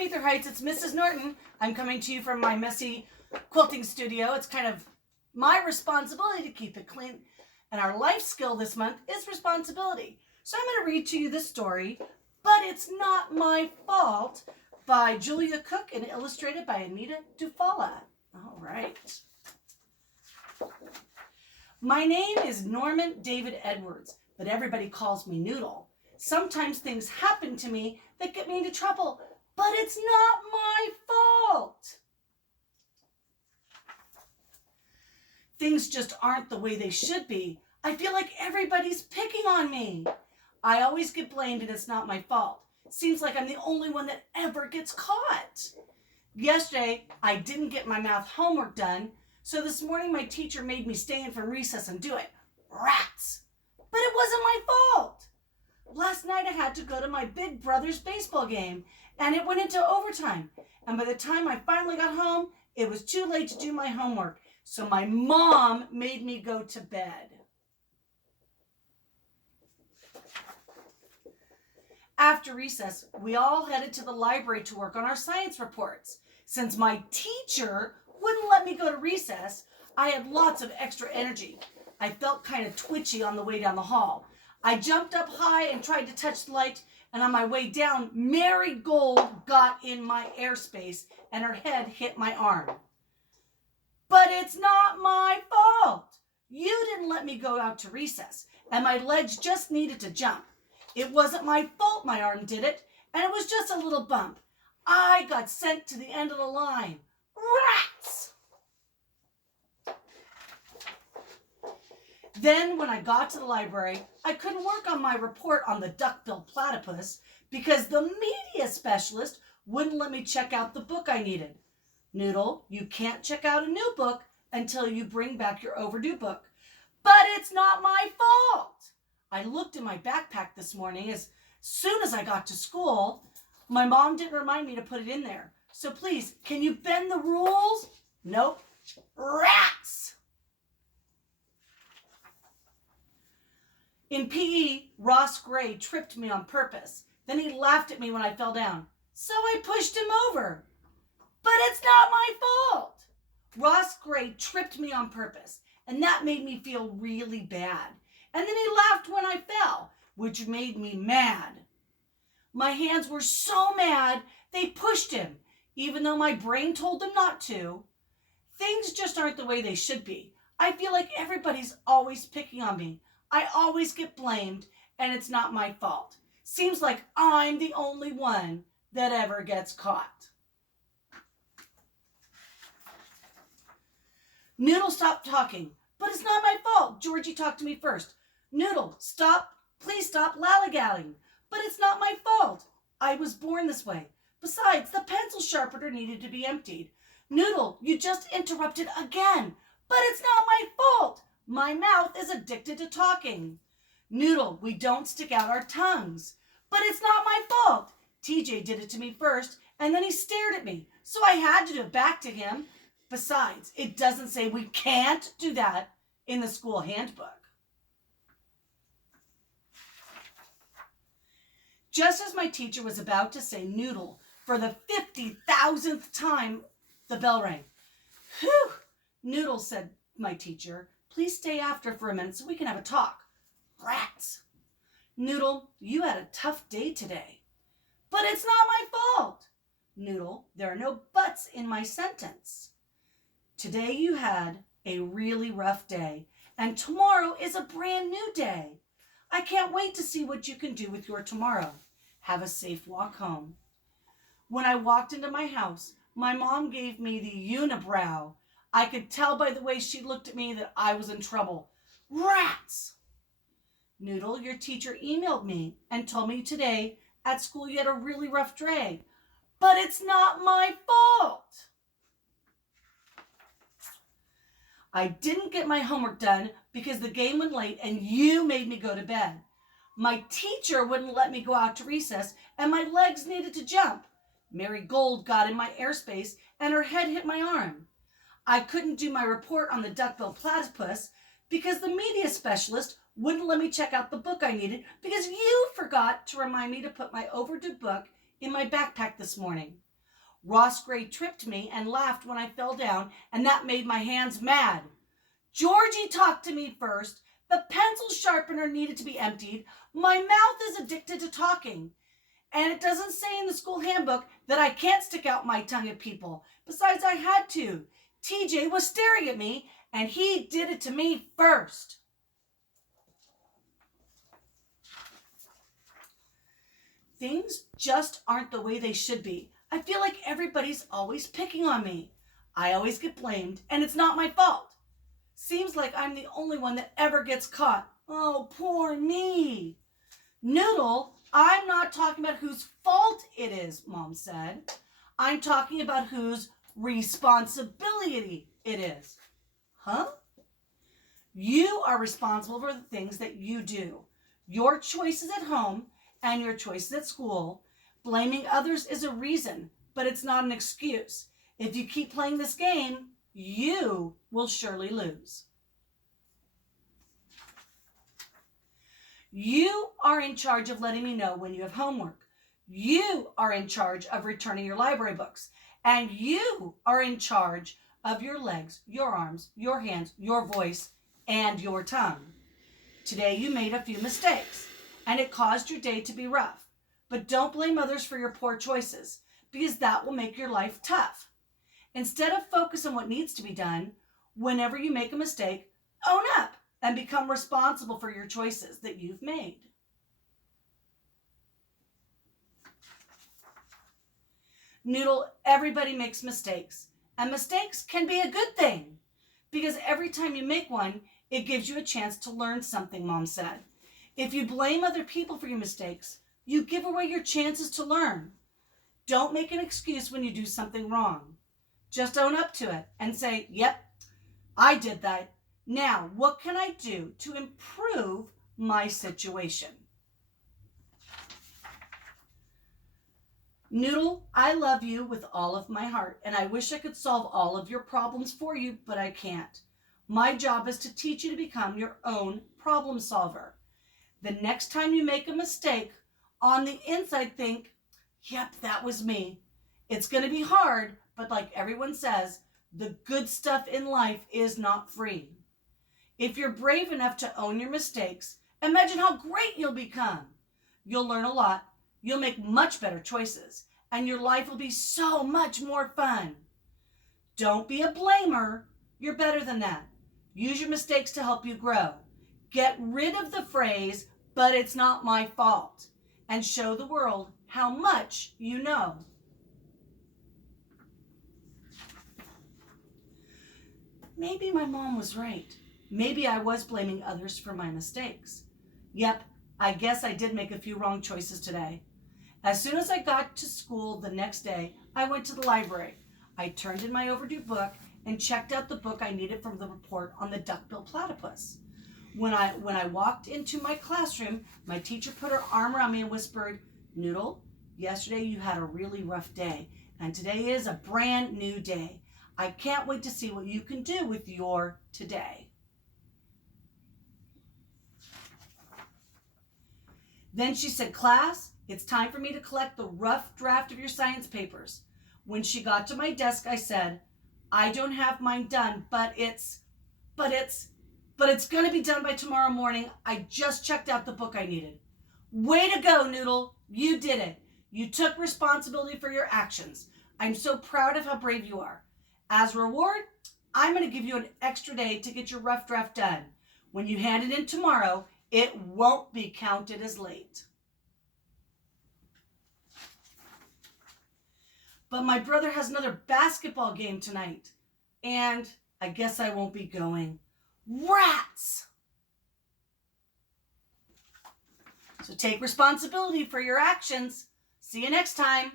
Mather Heights. It's Mrs. Norton. I'm coming to you from my messy quilting studio. It's kind of my responsibility to keep it clean. And our life skill this month is responsibility. So I'm going to read to you this story, But It's Not My Fault by Julia Cook and illustrated by Anita Dufala. All right. My name is Norman David Edwards, but everybody calls me Noodle. Sometimes things happen to me that get me into trouble, but it's not my fault. Things just aren't the way they should be. I feel like everybody's picking on me. I always get blamed and it's not my fault. Seems like I'm the only one that ever gets caught. Yesterday, I didn't get my math homework done, so this morning my teacher made me stay in from recess and do it. Rats! But it wasn't my fault. Last night I had to go to my big brother's baseball game, and it went into overtime. And by the time I finally got home, it was too late to do my homework, so my mom made me go to bed. After recess, we all headed to the library to work on our science reports. Since my teacher wouldn't let me go to recess, I had lots of extra energy. I felt kind of twitchy on the way down the hall. I jumped up high and tried to touch the light, and on my way down, Mary Gold got in my airspace and her head hit my arm. But it's not my fault. You didn't let me go out to recess, and my legs just needed to jump. It wasn't my fault my arm did it, and it was just a little bump. I got sent to the end of the line. Rats! Then when I got to the library, I couldn't work on my report on the duck-billed platypus because the media specialist wouldn't let me check out the book I needed. Noodle, you can't check out a new book until you bring back your overdue book. But it's not my fault. I looked in my backpack this morning as soon as I got to school. My mom didn't remind me to put it in there. So please, can you bend the rules? Nope. Rats! In PE, Ross Gray tripped me on purpose. Then he laughed at me when I fell down. So I pushed him over. But it's not my fault. Ross Gray tripped me on purpose, and that made me feel really bad. And then he laughed when I fell, which made me mad. My hands were so mad, they pushed him, even though my brain told them not to. Things just aren't the way they should be. I feel like everybody's always picking on me. I always get blamed, and it's not my fault. Seems like I'm the only one that ever gets caught. Noodle stopped talking. But it's not my fault. Georgie talked to me first. Noodle, stop. Please stop lollygagging. But it's not my fault. I was born this way. Besides, the pencil sharpener needed to be emptied. Noodle, you just interrupted again. But it's not my fault. My mouth is addicted to talking. Noodle, we don't stick out our tongues. But it's not my fault. TJ did it to me first, and then he stared at me. So I had to do it back to him. Besides, it doesn't say we can't do that in the school handbook. Just as my teacher was about to say noodle for the 50,000th time, the bell rang. Whew! Noodle, said my teacher. Please stay after for a minute so we can have a talk. Rats! Noodle, you had a tough day today. But it's not my fault. Noodle, there are no buts in my sentence. Today you had a really rough day, and tomorrow is a brand new day. I can't wait to see what you can do with your tomorrow. Have a safe walk home. When I walked into my house, my mom gave me the unibrow. I could tell by the way she looked at me that I was in trouble. Rats! Noodle, your teacher emailed me and told me today at school you had a really rough day. But it's not my fault. I didn't get my homework done because the game went late and you made me go to bed. My teacher wouldn't let me go out to recess and my legs needed to jump. Mary Gold got in my airspace and her head hit my arm. I couldn't do my report on the duck-billed platypus because the media specialist wouldn't let me check out the book I needed because you forgot to remind me to put my overdue book in my backpack this morning. Ross Gray tripped me and laughed when I fell down, and that made my hands mad. Georgie talked to me first. The pencil sharpener needed to be emptied. My mouth is addicted to talking. And it doesn't say in the school handbook that I can't stick out my tongue at people. Besides, I had to. TJ was staring at me, and he did it to me first. Things just aren't the way they should be. I feel like everybody's always picking on me. I always get blamed, and it's not my fault. Seems like I'm the only one that ever gets caught. Oh, poor me. Noodle, I'm not talking about whose fault it is, Mom said. I'm talking about whose responsibility it is. Huh? You are responsible for the things that you do. Your choices at home and your choices at school. Blaming others is a reason, but it's not an excuse. If you keep playing this game, you will surely lose. You are in charge of letting me know when you have homework. You are in charge of returning your library books. And you are in charge of your legs, your arms, your hands, your voice, and your tongue. Today you made a few mistakes, and it caused your day to be rough. But don't blame others for your poor choices, because that will make your life tough. Instead of focus on what needs to be done, whenever you make a mistake, own up and become responsible for your choices that you've made. Noodle, everybody makes mistakes, and mistakes can be a good thing, because every time you make one, it gives you a chance to learn something, Mom said. If you blame other people for your mistakes, you give away your chances to learn. Don't make an excuse when you do something wrong. Just own up to it and say, yep, I did that. Now, what can I do to improve my situation? Noodle, I love you with all of my heart, and I wish I could solve all of your problems for you, but I can't. My job is to teach you to become your own problem solver. The next time you make a mistake, on the inside think, yep, that was me. It's going to be hard, but like everyone says, the good stuff in life is not free. If you're brave enough to own your mistakes, imagine how great you'll become. You'll learn a lot, you'll make much better choices, and your life will be so much more fun. Don't be a blamer. You're better than that. Use your mistakes to help you grow. Get rid of the phrase, but it's not my fault, and show the world how much you know. Maybe my mom was right. Maybe I was blaming others for my mistakes. Yep, I guess I did make a few wrong choices today. As soon as I got to school the next day, I went to the library. I turned in my overdue book and checked out the book I needed from the report on the duck-billed platypus. When I walked into my classroom, my teacher put her arm around me and whispered, Noodle, yesterday you had a really rough day, and today is a brand new day. I can't wait to see what you can do with your today. Then she said, class, it's time for me to collect the rough draft of your science papers. When she got to my desk, I said, I don't have mine done, but it's going to be done by tomorrow morning. I just checked out the book I needed. Way to go, Noodle. You did it. You took responsibility for your actions. I'm so proud of how brave you are. As a reward, I'm going to give you an extra day to get your rough draft done. When you hand it in tomorrow, it won't be counted as late. But my brother has another basketball game tonight, and I guess I won't be going. Rats! So take responsibility for your actions. See you next time.